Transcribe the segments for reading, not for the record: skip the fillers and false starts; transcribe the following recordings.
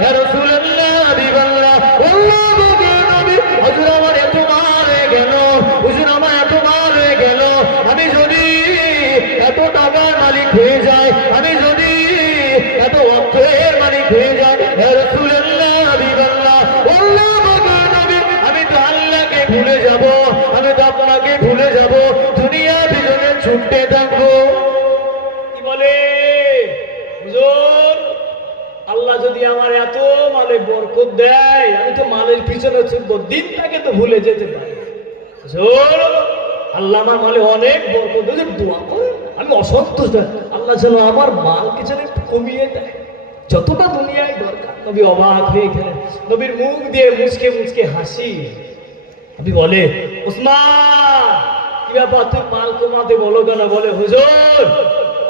ইয়া রাসূলুল্লাহ হাবিবাল্লাহ আল্লাহ নবী হুজুর আমার এত মাল হয়ে গেল, হুজুর আমার এত মাল হয়ে গেল, আমি যদি এত টাকার মালিক হয়ে যাই, আমি যদি এত অর্থের মালিক হয়ে যাই, ইয়া রাসূলুল্লাহ হাবিবাল্লাহ আল্লাহ নবী আমি তো আল্লাহকে ভুলে যাব, আমি তো আপনাকে ভুলে যাব, দুনিয়ার পিছনে ছুটতে থাকবো। কি বলে হুজুর, আল্লাহ যদি আমার এত মালে বরকত দেয়, আমি তো মালের পিছনে ছুটবো, দিনটাকে তো ভুলে যেতে পারি। হুজুর আল্লাহ আমার মালে অনেক বরকত, হুজুর দোয়া করেন, আমি অসন্তুষ্ট, আল্লাহ যেন আমার মালকে যেন একটু কমিয়ে দেয়, যতটা দুনিয়ায় দরকার। নবী অবাক হয়ে গেলেন, নবীর মুখ দিয়ে মুচকে মুচকে হাসি। নবী বলে ওসমান কি ব্যাপার, তুই মাল কমাতে বলো কেন? বলে হুজুর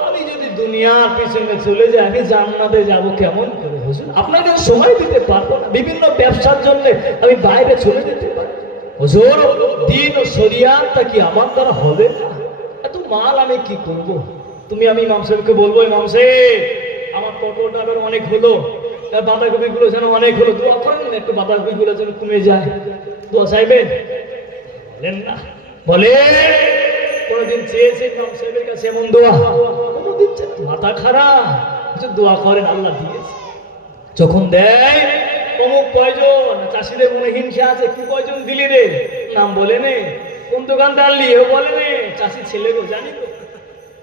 আমি যদি দুনিয়ার পিছনে চলে যাই, আমি জান্নাতে যাব কেমন করে? হুজুর আপনাকে সময় দিতে পারবো না, বিভিন্ন ব্যবসার জন্য আমি বাইরে চলে যেতে পারি। হুজুর দিন ও শরিয়াতটা কি আমার দ্বারা হবে না? এত মাল আমি কি করব? তুমি আমি ইমাম সাহেবকে বলবো, ইমাম সাহেব আমার পটলটা এবার অনেক হলো, বাঁধাকপি গুলো যেন অনেক হলো, দোয়া করেন না একটু বাঁধাকপি গুলো যেন কমে যায়, দোয়া চাইবেন? বলেন না, বলে কোনদিন চেয়েছে ইমাম সাহেবের কাছে এমন দোয়া? কোনদিন মাথা খারাপ, দোয়া করেন, আল্লাহ দিয়েছে। যখন দেয় অমুক কয়জন চাষিদের মনে হিংসা আছে, কি কয়জন দিলি রে, নাম বলে নে, কোন দোকানদার লিও বলে নে, চাষি ছেলে গো জানি তো,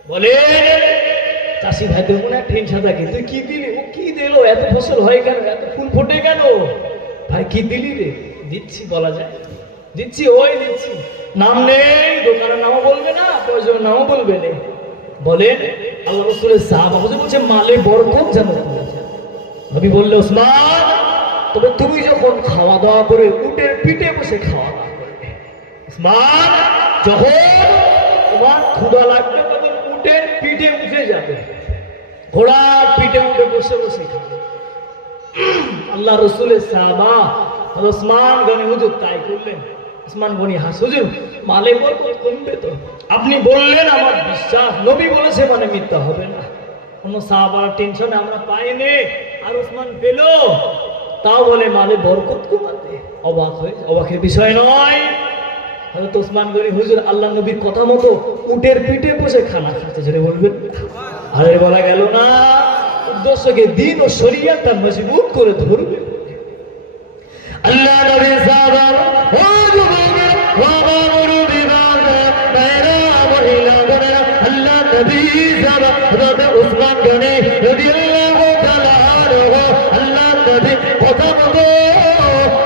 বলে চাষি ভাইদের মনে একটা হিংসা থাকে, তুই কি দিলি, ও কি দিল, এত ফসল হয় কেন, এত ফুল ফোটে কেন, ভাই কি দিলি রে? দিচ্ছি বলা যায়, দিচ্ছি ওই দিচ্ছি, নাম নেই, দোকানের নামও বলবে না, প্রয়োজনের নামও বলবে না। বলেন আল্লাহ রাসূলের সাহাবা বলছে মালে বরকত যেন করেছে। নবী বললে ওসমান তবে তুমি যখন খাওয়া দাওয়া করে উটের পিঠে বসে খাওয়া দাওয়া করবে, ওসমান যখন তোমার ক্ষুধা লাগবে তখন উটের পিঠে উঠে যাবে, ঘোড়ার পিঠে উঠে বসে বসে খাবে। আল্লাহ রাসূলের সাহাবা ওসমান গনি হুজুর তাই করলেন। ওসমান গনি হাস, হুজুর মালে বরকত কমবে তো? আপনি বললেন আমার বিশ্বাস, নবী বলেছে মানে মিথ্যা হবে না। কোন সাহাবার টেনশনে আমরা পাইনি, আর ওসমান পেল, তাও বলে মালে বরকত কমাতে। অবাক হয়ে, অবাকের বিষয় নয়। হযরত ওসমান গনি হুজুর আল্লাহ নবীর কথা মতো উটের পিঠে বসে খানা খাচ্ছে, যেটা বলবেন আরে বলা গেল না, উদ্দেশ্যকে দিন ও শরীয়তটা মজবুত করে ধরবে। আল্লাহ নবী সাহাবা ও যুবকেরা ওয়া মামুরু বিবাদা বাইরা মহিলাগণেরা, আল্লাহ নবী সাহাবা হযরত ওসমান গনি রাদিয়াল্লাহু তাআলা আনহু আল্লাহ নবী কথা মতো,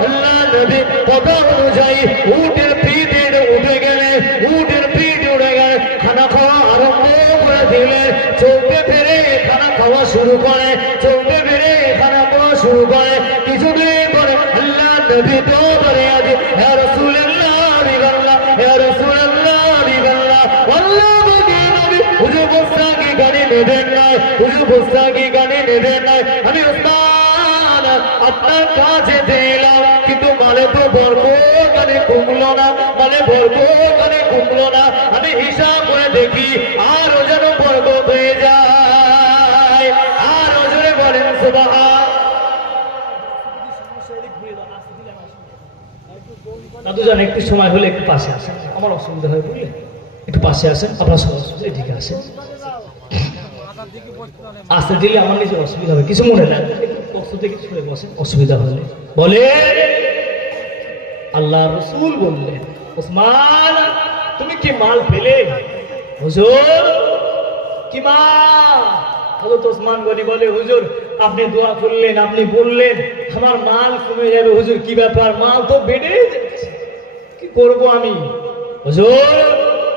আল্লাহ নবী কথা অনুযায়ী উটের পিঠে উঠে গেলে, উটের পিঠে উঠে গেলে খানা খাওয়া আরম্ভ করে দিলে, চলতে ফেরে খানা খাওয়া শুরু করে, চলতে ফেরে খানা খাওয়া শুরু করে। কিছুদিন পরে আল্লাহ নবী তো বলে আছে ইয়া রাসূলুল্লাহ হাবিবাল্লাহ, ইয়া রাসূলুল্লাহ হাবিবাল্লাহ আল্লাহ নবী হুজুর গোস্তাকি গানে নেবেন না, হুজুর গোস্তাকি গানে নেবেন না, আমি ওসমান আপনার কাছে দিলাম, কিন্তু মালে তো বরকত গানে কমলো না, মালে বরকত গানে কমলো না, আমি হিসাব করে দেখি আরো যেন বরকত হয়ে যায়। আর ওজনে বলেন সুবহান। দাদুজান একটু সময় হলে একটু পাশে আসেন, আমার অসুবিধা হয় বুঝলেন, একটু পাশে আসেন, আপনার সব অসুবিধা এদিকে আসেন, আসতে দিলে আমার নিজের অসুবিধা হবে, কিছু মনে লাগবে, কষ্ট থেকে শুনে বসেন, অসুবিধা হলে বলে। আল্লাহ রাসূল বললেন ওসমান তুমি কি মাল পেলে? হুজুর কি মাল? হযরত ওসমান গনি বলে হুজুর আপনি দোয়া করলেন, আপনি বললেন আমার মাল কমে যাবে, হুজুর কি ব্যাপার, মাল তো বেড়ে যাচ্ছে, কি করব আমি? হুজুর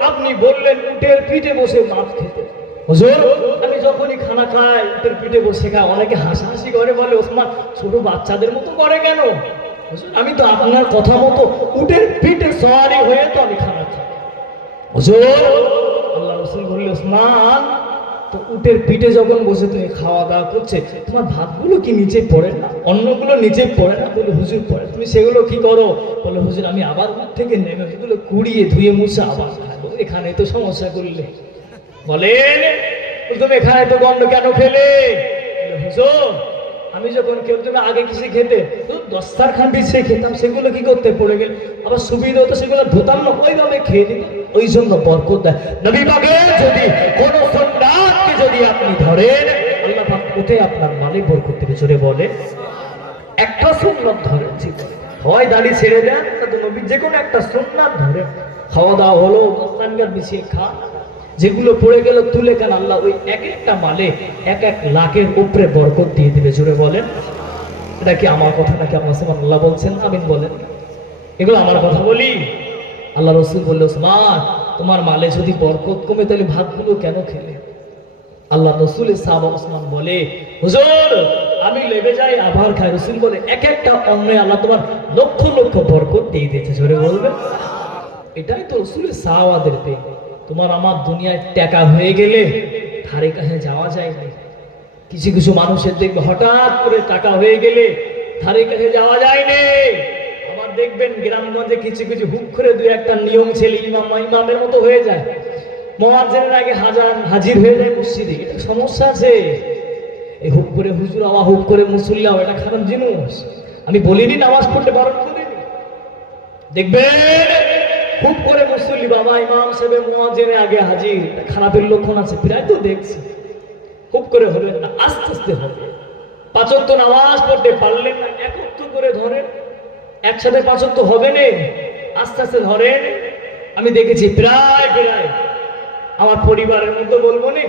আপনি বললেন উটের পিঠে বসে মাছ খেতে, হুজুর আমি যখনই খানা খাই উটের পিঠে বসে খাই, অনেকে হাসাহাসি করে, বলে ওসমান ছোট বাচ্চাদের মতো করে কেন? হুজুর আমি তো আপনার কথা মতো উটের পিঠে সওয়ারি হয়ে তো আমি খানা খাই। হুজুর আল্লাহ রাসূল বললেন ওসমান তো উটের পিঠে যখন বসে তুমি খাওয়া দাওয়া করছে, তোমার ভাতগুলো কি নিচে পড়ে না, অন্নগুলো নিচে পড়ে না? বলে হুজুর পড়ে। তুমি সেগুলো কি করো? বলে হুজুর আমি আবার উঠ থেকে নেমে সেগুলো কুড়িয়ে ধুয়ে মুছে আবার খাবো, এখানে তো সমস্যা করলে। বলেন তুমি এখানে তো গন্ধ কেন ফেলে? হুজুর আমি যখন খেলতাম আগে কিছু খেতে তো দস্তারখান বিছিয়ে খেতাম, সেগুলো কি করতে পড়ে গেল, আবার সুবিধা হতো সেগুলো ধুতাম না, ওইভাবে খেয়ে দিতাম, ওই জন্য বরকত দেয়। নবী পাকের যদি কোনো সুন্নাতকে যদি আপনি ধরেন, আল্লাহ পাক কোথায় আপনার মালে বরকত দেবে, জোরে বলে। একটা সুন্নাত ধরেন, হয় দাড়ি ছেড়ে দেন, তো নবীর যে কোনো একটা সুন্নাত ধরেন, খাওয়া দাওয়া হলো, দস্তারখান বিছিয়ে খা, যেগুলো পড়ে গেল তুলে কেন, আল্লাহ ওই এক একটা মালে 1-1 লাখের উপরে বরকত দিয়ে দিবে, জোরে বলেন। এটা কি আমার কথা নাকি আপনার সুবহানাল্লাহ বলছেন? আমিন বলেন। এগুলো আমার কথা বলি। আল্লাহ রসুল বললো, ওসমান তোমার মালে যদি বরকত কমে তাহলে ভাতগুলো কেন খেলে? আল্লাহ রসুলের সাহাবা ওসমান বলে, হুজুর আমি লেগে যাই আবার খাই। রসুল বলে, এক একটা অন্নে আল্লাহ তোমার লক্ষ লক্ষ বরকত দিয়ে দিয়েছে, জোরে বলবে। এটাই তো রসুলের সাহাবাদের পেয়ে। তোমার আমার দুনিয়ায় টাকা হয়ে গেলে ধারে কাছে যাওয়া যায় না। কিছু কিছু মানুষের দেখবে হঠাৎ করে টাকা হয়ে গেলে ধারে কাছে যাওয়া যায় না। আমার দেখবেন গ্রামগঞ্জে কিছু কিছু হুক করে 2-1টা নিয়ম ছেলে ইমামের মতো হয়ে যায়, মুয়াজ্জিনের আগে হাজির হয়ে যায় মসজিদে। এটা সমস্যা আছে। এই হুক করে হুজুর আওয়া, হুক করে মুসল্লি আওয়া, এটা খারাপ জিনিস। আমি বলিনি নামাজ পড়তে বারণ করিনি। দেখবেন খুব করে মুসল্লি বাবা ইমাম সাহেব মুয়াজ্জিনের আগে হাজির, খারাপের লক্ষণ আছে, প্রায় তো দেখছি। খুব করে হবেন না, আস্তে আস্তে হবে। 5 ওয়াক্ত নামাজ পড়তে পারলেন না, একত্র করে ধরেন, একসাথে 5 ওয়াক্ত হবে না, আস্তে আস্তে ধরেন। আমি দেখেছি প্রায় আমার পরিবারের মধ্যে বলবো না,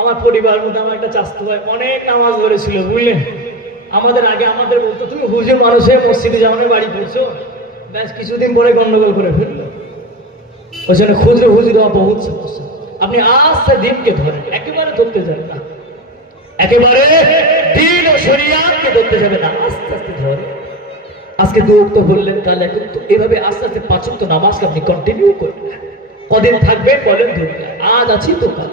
আমার পরিবারের মধ্যে আমার একটা চাচতো ভাই অনেক নামাজ ধরেছিল, বুঝলেন। আমাদের আগে আমাদের বলতো, তুমি হুজুর মানুষের মসজিদে যাও না, বাড়ি পড়ছো, ব্যাস কিছুদিন পরে গন্ডগোল করে ফেললো। ওই জন্য খুচরো হুজুর হওয়া বহুত সমস্যা। আপনি আস্তে দিনকে ধরেন, একেবারে ধরতে যাবেন না, একেবারে দিন ও শরিয়াতকে ধরতে যাবে না, আস্তে আস্তে ধরে। আজকে 2 ওয়াক্ত বললেন, কাল 1 ওয়াক্ত, এভাবে আস্তে আস্তে 5 ওয়াক্ত নামাজকে আপনি কন্টিনিউ করবেন। কদিন থাকবেন বলেন, ধরবেন। আজ আছি তো কাল।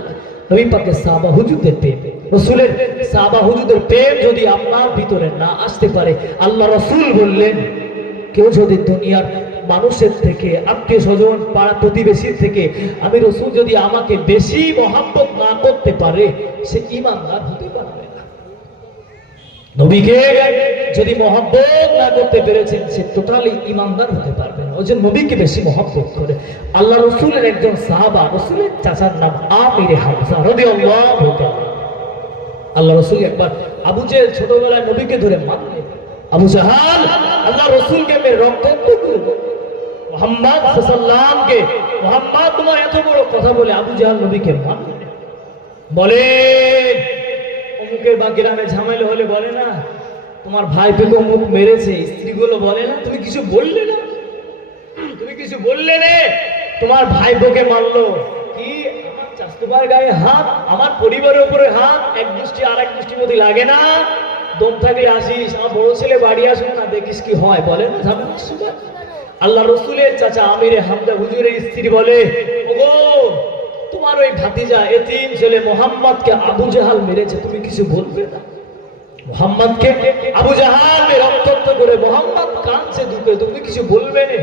নবী পাকের সাহাবা হুজুরদের প্রেম, রাসূলের সাহাবা হুজুরদের প্রেম যদি আপনার ভিতরে না আসতে পারে, আল্লাহ রাসূল বললেন, কেউ যদি দুনিয়ার মানুষের থেকে, আত্মীয় স্বজন, পাড়া প্রতিবেশীর থেকে আমি রাসূল যদি আমাকে বেশি মহব্বত না করতে পারে, সে ঈমানদার হতে পারবে না। নবীকে যদি মহব্বত না করতে পেরেছেন, সে টোটালি ঈমানদার হতে পারবে না। ওই জন্য নবীকে বেশি মহব্বত করে। আল্লাহ রাসূলের একজন সাহাবা, রাসূলের চাচার নাম আমির হামজা রাদিয়াল্লাহু তাআলা। আল্লাহ রাসূল একবার আবু জেহেল ছোটবেলায় নবীকে ধরে মারলেন। আবু জাহাল আল্লাহ রাসূলকে মেরে রক্তাক্ত করে দিল। মুহাম্মদ সাল্লাল্লাহু আলাইহি ওয়াসাল্লামকে, মুহাম্মদ তোমার এত বড় কথা বলে আবু জাহাল নবীকে মারলেন। বলে অমুকের বা গ্রামে ঝামেলা হলে বলে না, তোমার ভাই পেকে অমুক মেরেছে, স্ত্রীগুলো বলে না, তুমি কিছু বললে না, তুমি কিছু বললে না, তোমার ভাই পেকে মারলো। কি আমার চাচতুবার গায়ে হাত, আমার পরিবারের উপরে হাত, এক দৃষ্টি আর এক দৃষ্টির মধ্যে লাগে না? দম থাকলে আসিস, আমার বড় ছেলে বাড়ি আসবে না, দেখিস কি হয়, বলে না ঝামেলা। আল্লাহ রসুলের চাচা আমির হামজা হুজুরের স্ত্রী বলে, ওগো তোমার ওই ভাতিজা এতিম ছেলে মুহাম্মদকে আবু জাহাল মেরেছে, তুমি কিছু বলবে না? মুহাম্মদকে আবু জাহাল রক্তাক্ত করে মুহাম্মদ কাঁদছে দুঃখে, তুমি কিছু বলবে না?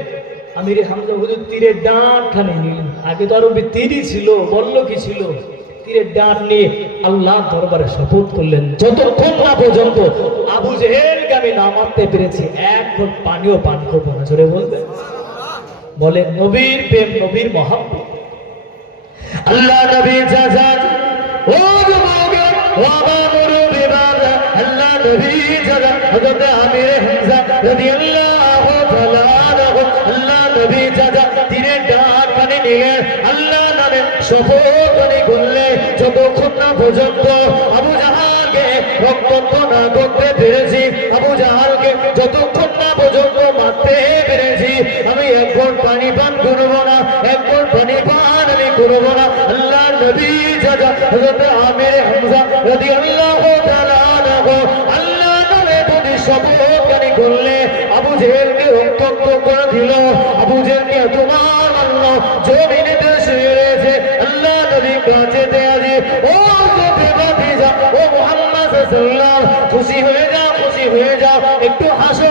আমির হামজা হুজুর তীরের ডাঁট খানে নিলেন। আগে তো আরো তীরই ছিল, বলল কি ছিল, তীরের ডাঁট নিয়ে আল্লাহ দরবারে শপথ করলেন, যতক্ষণ না পর্যন্ত আবু জেহেলকে আমি না মারতে পেরেছি, এক ঘট পানিও পান করবো না। জোরে বলবে। বলে নবীর প্রেম, নবীর মহব্বত। আল্লাহ নবী চাচা, ও যুবক, ও আমার মুরব্বি বাবা, আল্লাহ নবী চাচা হযরত আমির হামজা রাদিয়াল্লাহু তাআলা আনহু, আল্লাহ নবী চাচা তীরের ডাঁট কানে নিয়ে আল্লাহ নামে শপথ করলে, যতক্ষণ না পর্যন্ত আবু জাহালকে রক্তাক্ত না করতে পেরেছি, আবু জাহালকে যতক্ষণ না পর্যন্ত মারতে পেরেছি, আমি এক ঘট পানি পান করবো না, এক ঘট পানি পান আমি করবো না। আল্লাহ নবী চাচা হযরত আমির হামজা রাদিয়াল্লাহু তাআলা আনহু আল্লাহ নামে যদি শপথ করলে আবু জেহেলকে রক্তাক্ত করে দিল। আবু জেহেলকে তোমার মারলো, জমিনে শুয়ে রয়েছে। আল্লাহ নবী কাছে দেয়া দিয়ে, ও ভাতিজা, ও মুহাম্মদ সাল্লাল্লাহু আলাইহি ওয়াসাল্লাম, খুশি হয়ে যাও, খুশি হয়ে যাও, একটু হাসো।